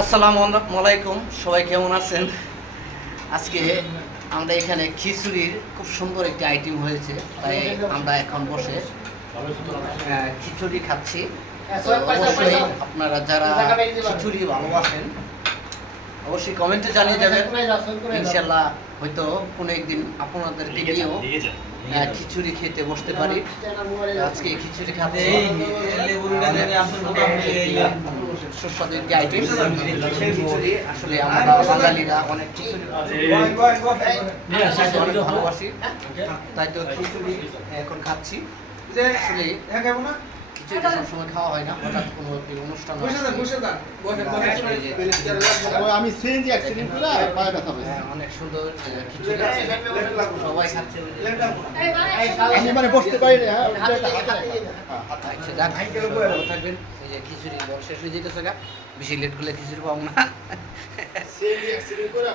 আসসালামু আলাইকুম সবাই কেমন আছেন? আজকে আমরা এখানে খিচুড়ির খুব সুন্দর একটি আইটেম হয়েছে তাই আমরা এখন বসে খিচুড়ি খাচ্ছি। অবশ্যই আপনারা যারা খিচুড়ি ভালোবাসেন অবশ্যই কমেন্টে জানিয়ে যাবেন। ইনশাল্লাহ হয়তো কোনো একদিন আপনাদের নিয়েও খিচুড়ি খেতে বসতে পারি। আজকে খিচুড়ি খাতে সুস্বাদু যে আইটেম আসলে আমরা বাঙালিরা অনেক খিচুড়ি অনেক ভালোবাসি। তাই তো এখন খাচ্ছি। আসলে খিচুড়ি সবসময় খাওয়া হয় না হঠাৎ কোনো অনুষ্ঠান আমি সিএনজি অ্যাক্সিডেন্ট করে পায়ে ব্যথা পেয়েছি হ্যাঁ, অনেক সুন্দর খিচুড়ি সবাই খাচ্ছে আমি মানে বসতে পারি না হ্যাঁ। হ্যাঁ, আচ্ছা যাক থাকবেন। এই যে খিচুড়ি শেষ হয়ে যেতেছে বেশি লেট করলে খিচুড়ি পাবো না। সিএনজি অ্যাক্সিডেন্ট করে